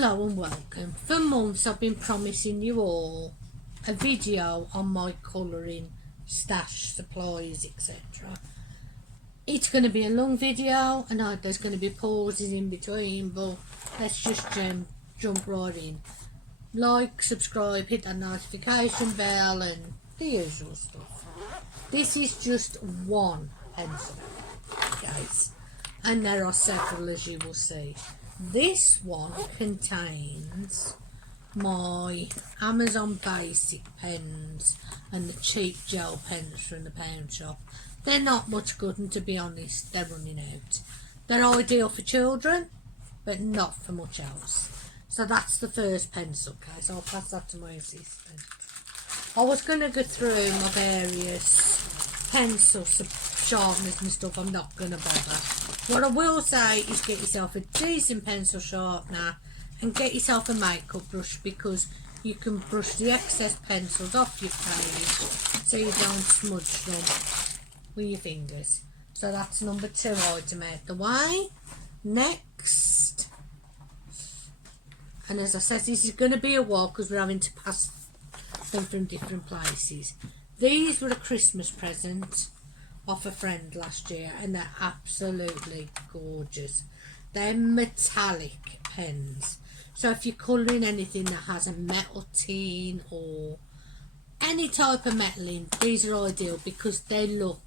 Hello and welcome. For months I've been promising you all a video on my colouring stash, supplies, etc. It's going to be a long video. I know there's going to be pauses in between, but let's just jump right in. Like, subscribe, hit that notification bell and the usual stuff. This is just one pencil, guys, and there are several, as you will see. This one contains my Amazon basic pens and the cheap gel pens from the pound shop. They're not much good, and to be honest, they're running out. They're ideal for children, but not for much else. So that's the first pencil case. I'll pass that to my assistant. I was going to go through my various pencil sharpeners and stuff. I'm not going to bother. What I will say is get yourself a decent pencil sharpener and get yourself a makeup brush, because you can brush the excess pencils off your page so you don't smudge them with your fingers. So that's number 2 item out the way. Next, and as I said, this is going to be a while because we're having to pass them from different places. These were a Christmas present off a friend last year, and they're absolutely gorgeous. They're metallic pens, so if you're colouring anything that has a metal tin or any type of metal in, these are ideal because they look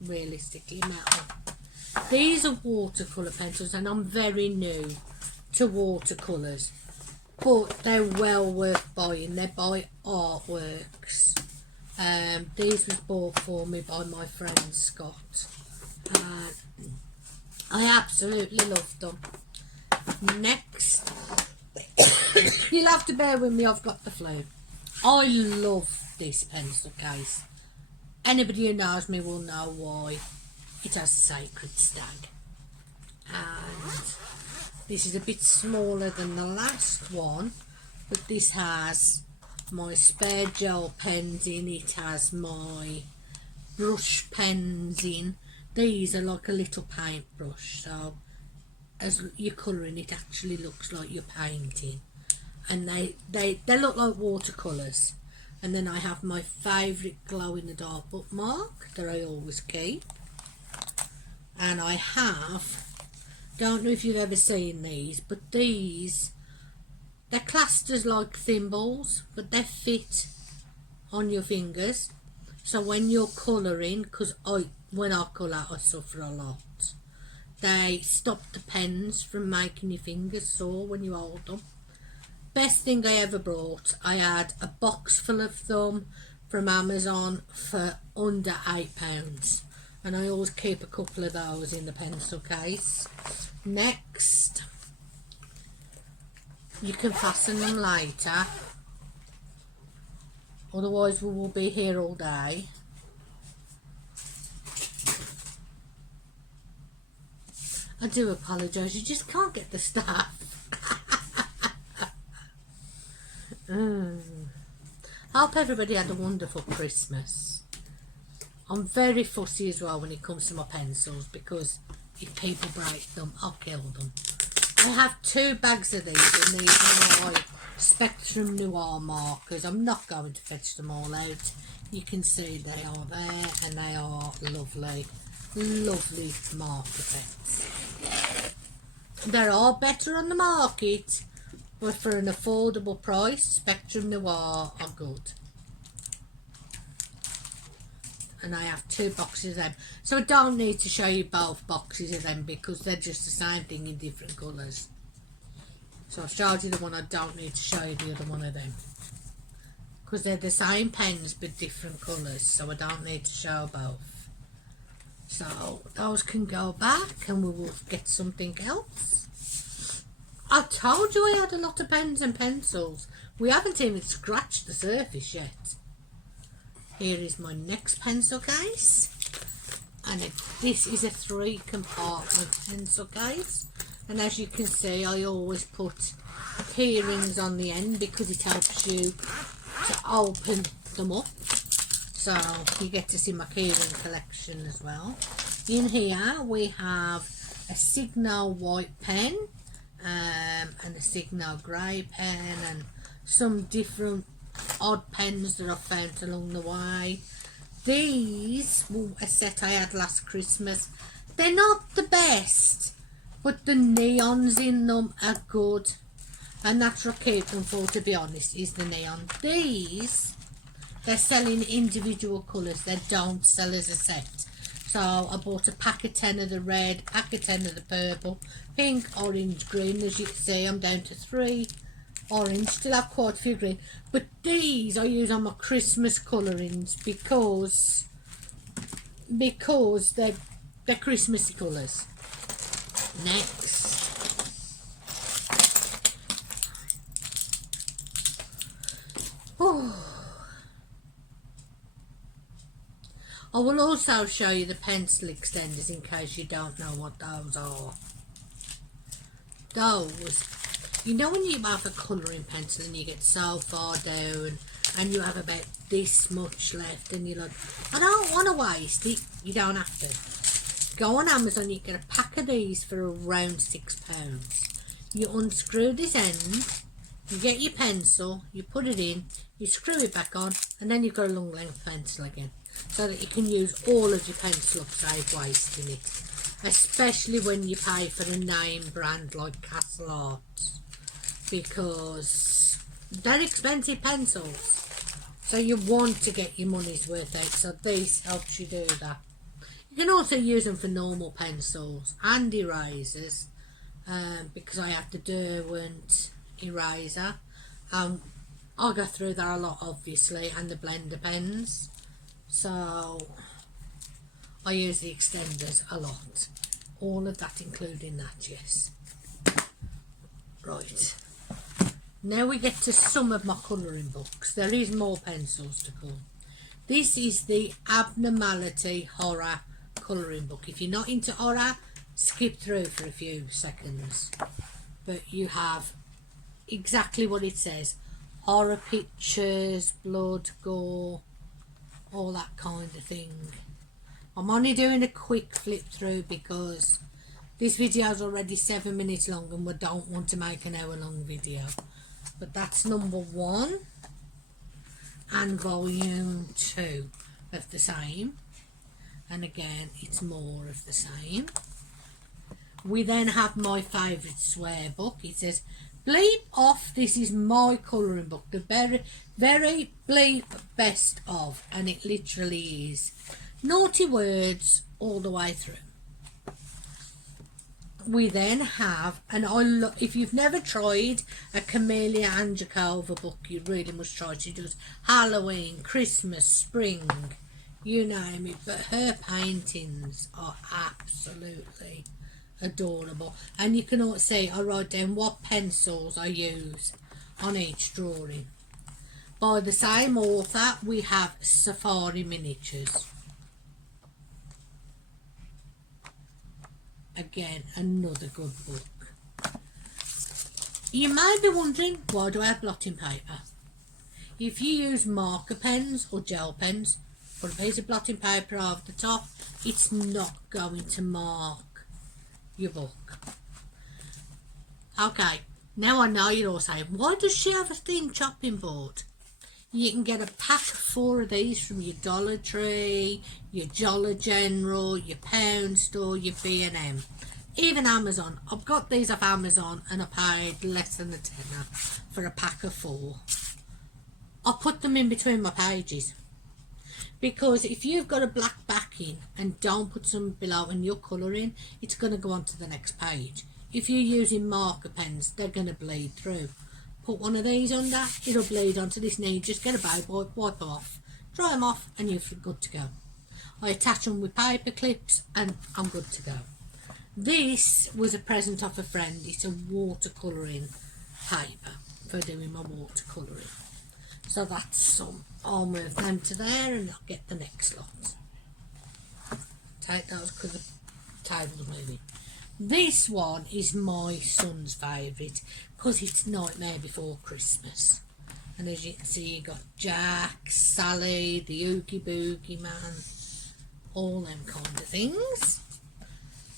realistically metal. These are watercolour pencils, and I'm very new to watercolours, but they're well worth buying. They're by Artworks. These was bought for me by my friend Scott. I absolutely love them. Next, you'll have to bear with me, I've got the flu. I love this pencil case. Anybody who knows me will know why. It has Sacred Stag, and this is a bit smaller than the last one, but this has my spare gel pens in, it has my brush pens in. These are like a little paintbrush, so as you're colouring it actually looks like you're painting, and they look like watercolours. And then I have my favourite glow in the dark bookmark that I always keep, and I have, don't know if you've ever seen these, but these, they're classed as like thimbles, but they fit on your fingers. So when you're colouring, because when I colour I suffer a lot, they stop the pens from making your fingers sore when you hold them. Best thing I ever bought. I had a box full of them from Amazon for under £8, and I always keep a couple of those in the pencil case. Next, you can fasten them later, otherwise we will be here all day. I do apologise, you just can't get the stuff. Hope everybody had a wonderful Christmas. I'm very fussy as well when it comes to my pencils, because if people break them, I'll kill them. I have 2 bags of these, and these are my Spectrum Noir markers. I'm not going to fetch them all out. You can see they are there, and they are lovely, lovely marker pens. There are better on the market, but for an affordable price, Spectrum Noir are good. And I have 2 boxes of them, so I don't need to show you both boxes of them because they're just the same thing in different colours. So I've showed you the one, I don't need to show you the other one of them, because they're the same pens but different colours, so I don't need to show both. So those can go back and we will get something else. I told you I had a lot of pens and pencils. We haven't even scratched the surface yet. Here is my next pencil case, and this is a 3 compartment pencil case, and as you can see I always put key rings on the end because it helps you to open them up, so you get to see my key ring collection as well. In here we have a Signal white pen, and a Signo grey pen, and some different odd pens that I found along the way. These were a set I had last Christmas. They're not the best, but the neons in them are good, and that's what I keep them for, to be honest, is the neon. These, they're selling individual colours, they don't sell as a set. So I bought a pack of 10 of the red, pack of 10 of the purple, pink, orange, green. As you can see, I'm down to 3 orange, still have quite a few green. But these I use on my Christmas colourings because they're Christmassy colours. Next. Oh. I will also show you the pencil extenders in case you don't know what those are. Those, you know when you have a colouring pencil and you get so far down and you have about this much left and you're like, I don't want to waste it. You don't have to. Go on Amazon, you get a pack of these for around £6. You unscrew this end, you get your pencil, you put it in, you screw it back on, and then you've got a long length pencil again, so that you can use all of your pencil up, save wasting it, especially when you pay for a name brand like Castle Arts, because they're expensive pencils, so you want to get your money's worth out. So this helps you do that. You can also use them for normal pencils and erasers, because I have the Derwent eraser. I go through that a lot, obviously, and the blender pens, so I use the extenders a lot. All of that including that, yes. Right, now we get to some of my colouring books. There is more pencils to come. This is the Abnormality Horror colouring book. If you're not into horror, skip through for a few seconds, but you have exactly what it says: horror pictures, blood, gore, all that kind of thing. I'm only doing a quick flip through because this video is already 7 minutes long and we don't want to make an hour long video. But that's number 1 and volume 2 of the same, and again it's more of the same. We then have my favourite swear book. It says, bleep off, this is my colouring book, the very bleep best of, and it literally is. Naughty words all the way through. We then have, and if you've never tried a Camelia Andrakova book, you really must try it. She does Halloween, Christmas, spring, you name it, but her paintings are absolutely adorable. And you can also see I write down what pencils I use on each drawing. By the same author, we have Safari Miniatures. Again, another good book. You may be wondering, why do I have blotting paper? If you use marker pens or gel pens, put a piece of blotting paper over the top, it's not going to mark your book. Okay, now I know you're all saying, why does she have a thin chopping board? You can get a pack of 4 of these from your Dollar Tree, your Dollar General, your Pound Store, your B&M, even Amazon. I've got these off Amazon and I paid less than a tenner for a pack of 4. I put them in between my pages, because if you've got a black backing and don't put some below and you're colouring, it's going to go on to the next page. If you're using marker pens, they're going to bleed through. Put one of these under, it'll bleed onto this knee. Just get a baby wipe them off, dry them off, and you're good to go. I attach them with paper clips and I'm good to go. This was a present off a friend. It's a watercolouring paper for doing my watercolouring. So that's some. I'll move them to there and I'll get the next lot. Take those because the table's moving. This one is my son's favourite because it's Nightmare Before Christmas. And as you can see, you got Jack, Sally, the Oogie Boogie Man, all them kind of things.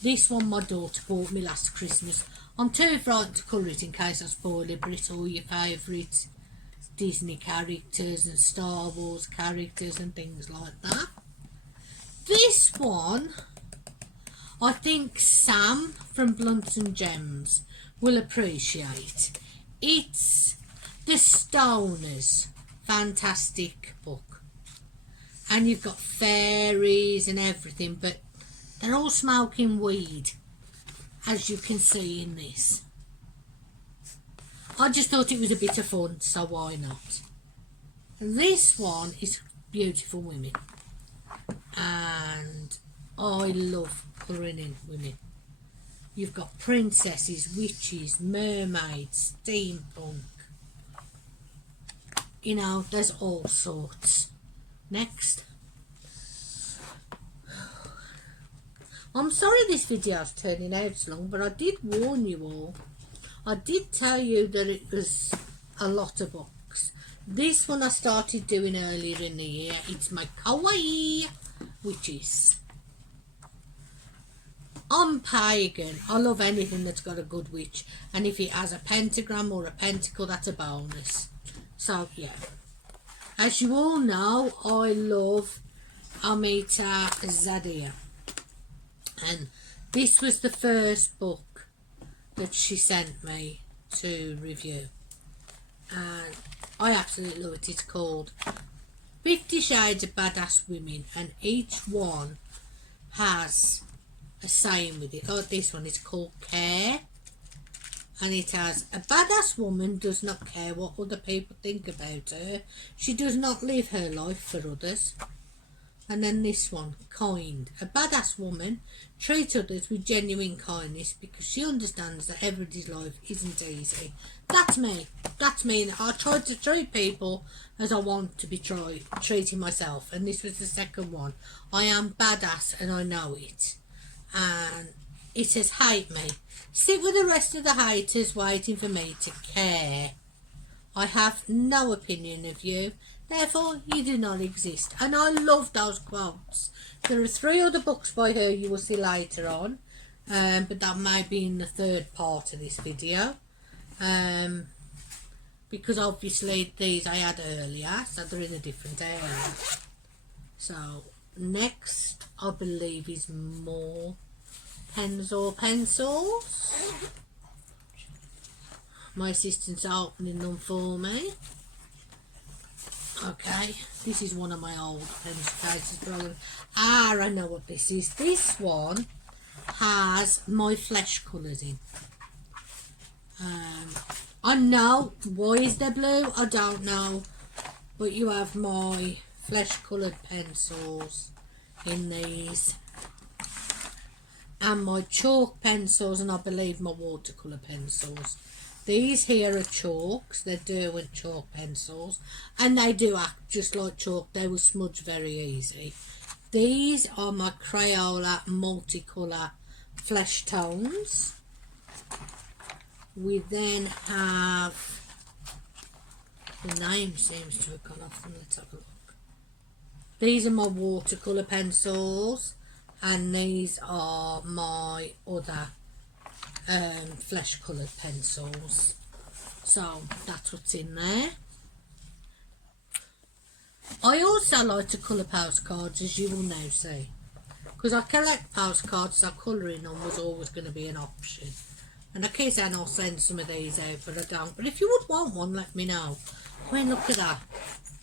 This one my daughter bought me last Christmas. I'm too frightened to colour it in case I spoil it, but it's all your favourite Disney characters and Star Wars characters and things like that. This one, I think Sam from Blunts and Gems will appreciate. It's the Stoners fantastic book, and you've got fairies and everything, but they're all smoking weed, as you can see in this. I just thought it was a bit of fun, so why not? This one is Beautiful Women, and I love colouring in women. You've got princesses, witches, mermaids, steampunk. You know, there's all sorts. Next. I'm sorry this video is turning out so long, but I did warn you all. I did tell you that it was a lot of books. This one I started doing earlier in the year. It's my Kawaii Witches. I'm pagan. I love anything that's got a good witch, and if it has a pentagram or a pentacle, that's a bonus. So yeah, as you all know, I love Amita Zadia, and this was the first book that she sent me to review, and I absolutely love it. It's called 50 Shades of Badass Women, and each one has a saying with it. Like this one, it's called Care, and it has: a badass woman does not care what other people think about her. She does not live her life for others. And then this one, Kind. A badass woman treats others with genuine kindness because she understands that everybody's life isn't easy. That's me. That's me. And I try to treat people as I want to be treating myself. And this was the second one. I am badass and I know it. And it says, hate me. Sit with the rest of the haters waiting for me to care. I have no opinion of you. Therefore, you do not exist. And I love those quotes. There are 3 other books by her you will see later on. But that may be in the third part of this video. Because obviously these I had earlier, so they're in a different area. So, next, I believe, is more pens or pencils. My assistant's opening them for me. Okay, this is one of my old pencil cases. I know what this is. This one has my flesh colours in. I know, why is there blue? I don't know. But you have my flesh coloured pencils in these. And my chalk pencils, and I believe my watercolour pencils. These here are chalks. They're Derwent chalk pencils, and they do act just like chalk. They will smudge very easy. These are my Crayola multicolour flesh tones. We then have, the name seems to have gone off them. Let's have a look. These are my watercolour pencils, and these are my other flesh coloured pencils. So that's what's in there. I also like to colour postcards, as you will now see, because I collect postcards, so colouring them was always going to be an option. And I keep saying I'll send some of these out, but I don't. But if you would want one, let me know. I mean, look at that.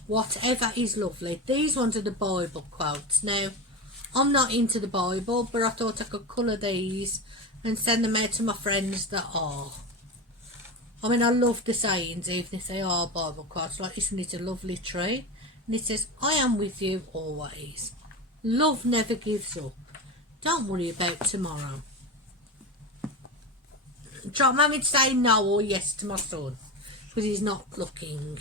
Whatever is lovely. These ones are the Bible quotes. Now, I'm not into the Bible, but I thought I could colour these and send them out to my friends that are. I mean, I love the sayings, even if they are Bible quotes. Like, isn't it a lovely tree? And it says, I am with you always. Love never gives up. Don't worry about tomorrow. Try mommy to say no or yes to my son, because he's not looking.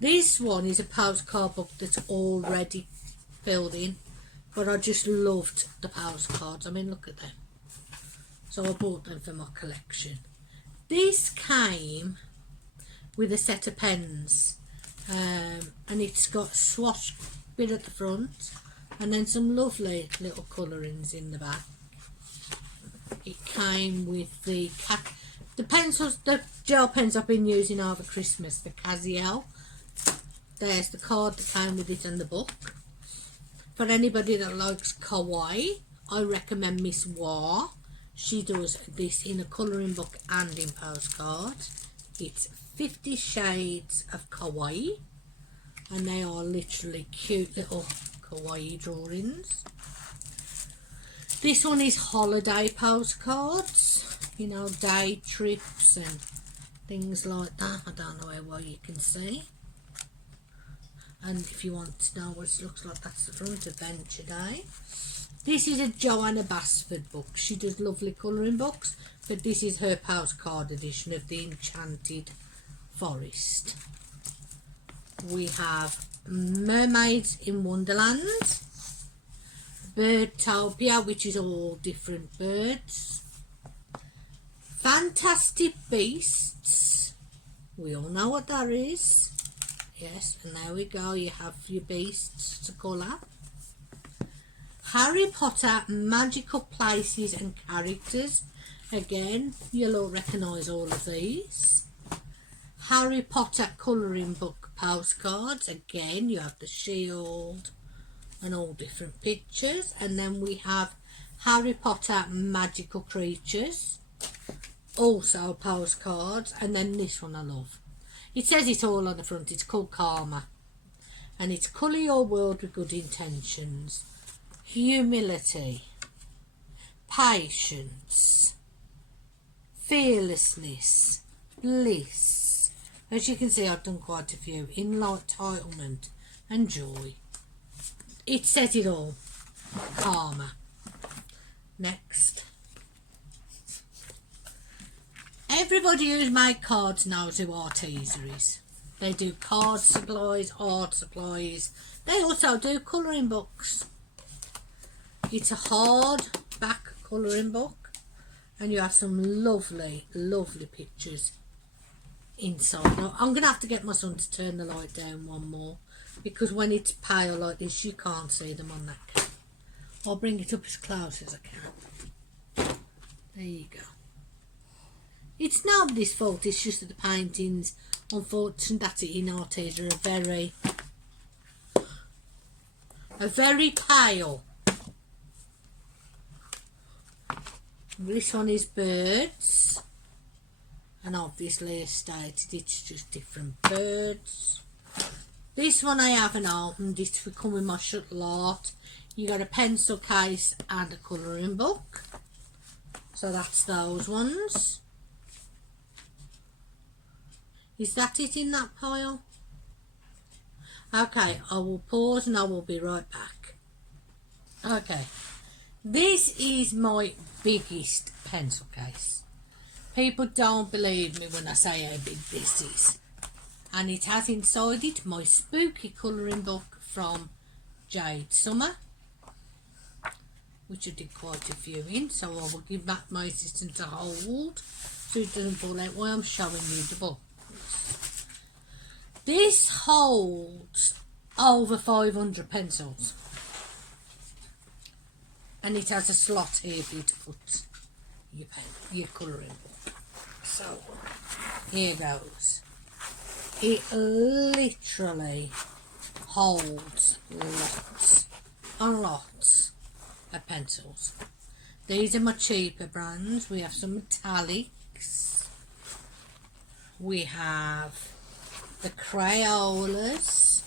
This one is a postcard book that's already filled in, but I just loved the postcards. I mean, look at them. So I bought them for my collection. This came with a set of pens, and it's got a swatch bit at the front and then some lovely little colourings in the back. it came with the pencils, the gel pens I've been using over Christmas, the Casiel. There's the card that came with it and the book. For anybody that likes kawaii, I recommend Miss War. She does this in a colouring book and in postcard. It's 50 Shades of Kawaii, and they are literally cute little kawaii drawings. This one is holiday postcards, you know, day trips and things like that. I don't know how well you can see. And if you want to know what it looks like, that's the front, Adventure Day. This is a Joanna Basford book. She does lovely colouring books, but this is her postcard edition of the Enchanted Forest. We have Mermaids in Wonderland, Birdtopia, which is all different birds, Fantastic Beasts, we all know what that is. Yes, and there we go, you have your beasts to colour. Harry Potter Magical Places and Characters. Again, you'll all recognise all of these. Harry Potter colouring book postcards. Again, you have the shield and all different pictures. And then we have Harry Potter Magical Creatures. Also postcards. And then this one I love. It says it all on the front. It's called Karma, and it's colour your world with good intentions, humility, patience, fearlessness, bliss. As you can see, I've done quite a few. Entitlement and joy. It says it all. Karma. Next. Everybody who's made cards knows who Arteza is. They do card supplies, art supplies. They also do colouring books. It's a hard back colouring book, and you have some lovely, lovely pictures inside. Now, I'm going to have to get my son to turn the light down one more, because when it's pale like this, you can't see them on that cap. I'll bring it up as close as I can. There you go. It's nobody's fault, it's just that the paintings, unfortunately, that's it in Arteza, are very pale. This one is birds, and obviously as stated, it's just different birds. This one I haven't opened, it's to come with my shuttle art. You got a pencil case and a colouring book, so that's those ones. Is that it in that pile? Okay, I will pause and I will be right back. Okay, this is my biggest pencil case. People don't believe me when I say how big this is. And it has inside it my spooky colouring book from Jade Summer, which I did quite a few in, so I will give back my assistant a hold so it doesn't fall out while I'm showing you the book. This holds over 500 pencils, and it has a slot here for you to put your colouring book. So here goes. It literally holds lots and lots of pencils. These are my cheaper brands. We have some metallics. We have the Crayolas.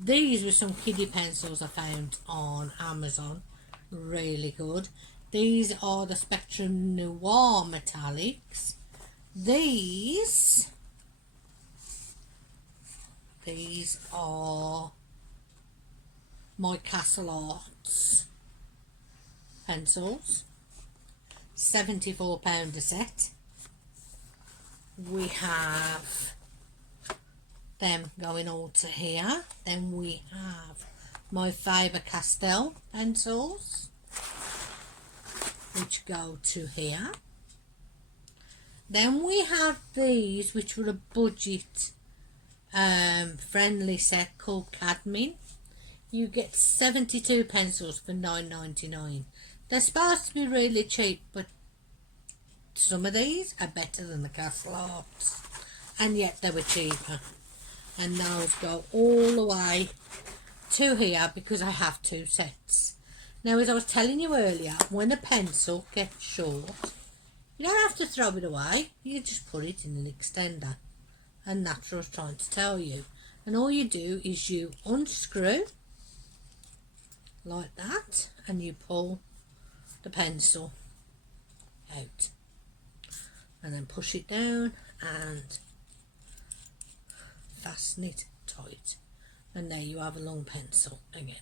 These were some kiddie pencils I found on Amazon. Really good. These are the Spectrum Noir metallics. These are my Castle Arts pencils. £74 a set. We have them going all to here. Then we have my Faber-Castell pencils, which go to here. Then we have these, which were a budget friendly set called Cadmin. You get 72 pencils for £9.99. They're supposed to be really cheap, but some of these are better than the Castle Arts, and yet they were cheaper. And those go all the way to here because I have 2 sets. Now, as I was telling you earlier, when a pencil gets short, you don't have to throw it away, you just put it in an extender. And that's what I was trying to tell you. And all you do is you unscrew like that and you pull the pencil out and then push it down and fasten it tight, and there you have a long pencil again.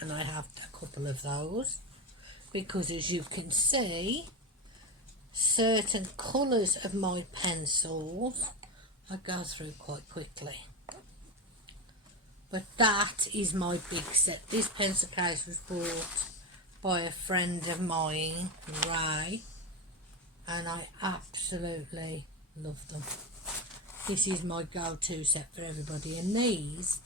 And I have a couple of those because, as you can see, certain colours of my pencils I go through quite quickly. But that is my big set. This pencil case was bought by a friend of mine, Ray, and I absolutely love them. This is my go-to set for everybody, and these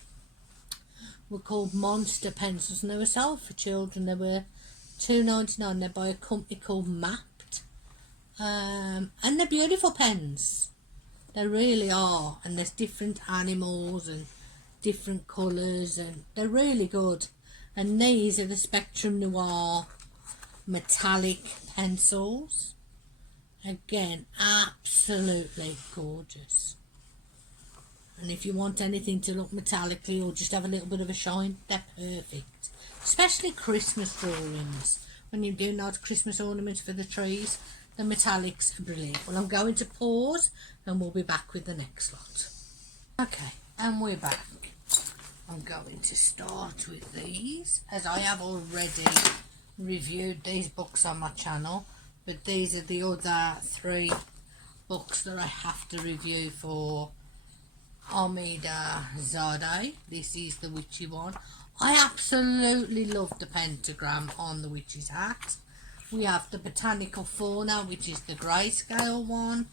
were called Monster pencils, and they were sold for children. They were $2.99. They're by a company called Mapped, and they're beautiful pens. They really are, and there's different animals and different colours, and they're really good. And these are the Spectrum Noir metallic pencils. Again, absolutely gorgeous. And if you want anything to look metallically or just have a little bit of a shine, they're perfect. Especially Christmas drawings. When you're doing those Christmas ornaments for the trees, the metallics are brilliant. Well, I'm going to pause and we'll be back with the next lot. Okay, and we're back. I'm going to start with these, as I have already reviewed these books on my channel, but these are the other 3 books that I have to review for Omida Zade. This is the witchy one. I absolutely love the pentagram on the witch's hat. We have the Botanical Fauna, which is the grayscale one,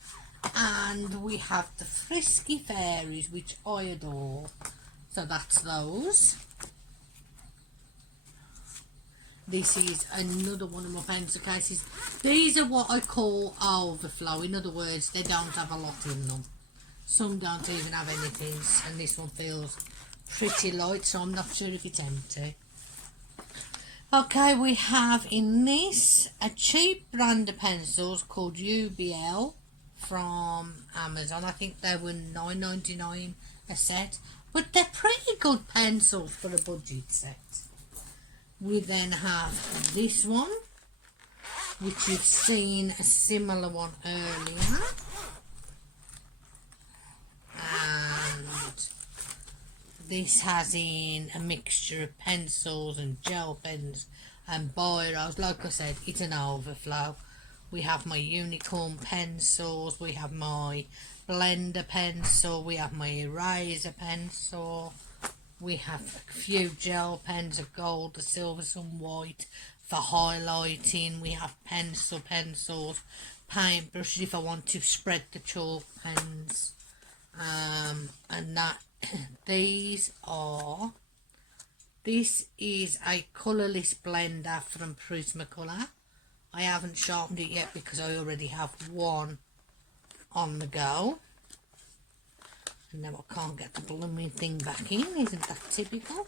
and we have the Frisky Fairies, which I adore. So that's those. This is another one of my pencil cases. These are what I call overflow. In other words, they don't have a lot in them. Some don't even have anything, and this one feels pretty light, so I'm not sure if it's empty. Okay, we have in this a cheap brand of pencils called UBL from Amazon. I think they were $9.99 a set, but they're pretty good pencils for a budget set. We then have this one, which you've seen a similar one earlier, and this has in a mixture of pencils and gel pens and biros. Like I said, it's an overflow. We have my unicorn pencils, we have my blender pencil, we have my eraser pencil, we have a few gel pens of gold, the silver, some white for highlighting. We have pencils, paintbrushes if I want to spread the chalk pens, and that this is a colourless blender from Prismacolor. I haven't sharpened it yet because I already have one on the go. And now I can't get the blooming thing back in. Isn't that typical?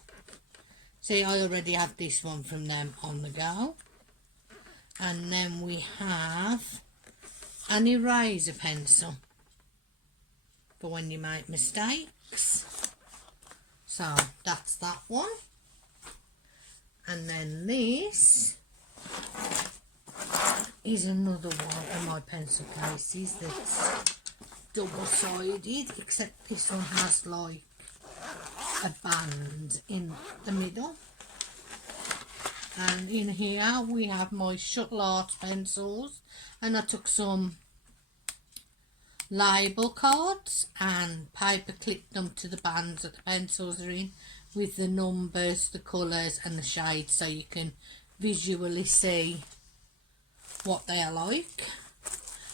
See, I already have this one from them on the go. And then we have an eraser pencil for when you make mistakes. So that's that one. And then this is another one of my pencil cases that's double-sided, except this one has like a band in the middle. And in here we have my Shuttle Art pencils, and I took some label cards and paper clipped them to the bands that the pencils are in with the numbers, the colours and the shades, so you can visually see what they are like.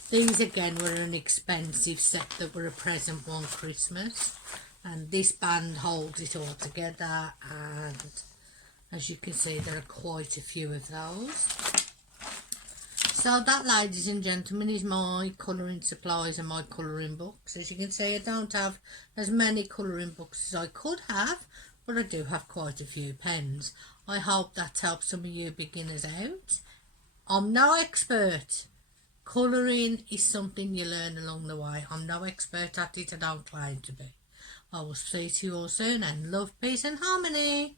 These again were an expensive set that were a present one Christmas, and this band holds it all together, and as you can see there are quite a few of those. So that, ladies and gentlemen, is my colouring supplies and my colouring books. As you can see, I don't have as many colouring books as I could have, but I do have quite a few pens. I hope that helps some of you beginners out. I'm no expert. Colouring is something you learn along the way. I'm no expert at it, I don't claim to be. I will see you all soon, and love, peace and harmony.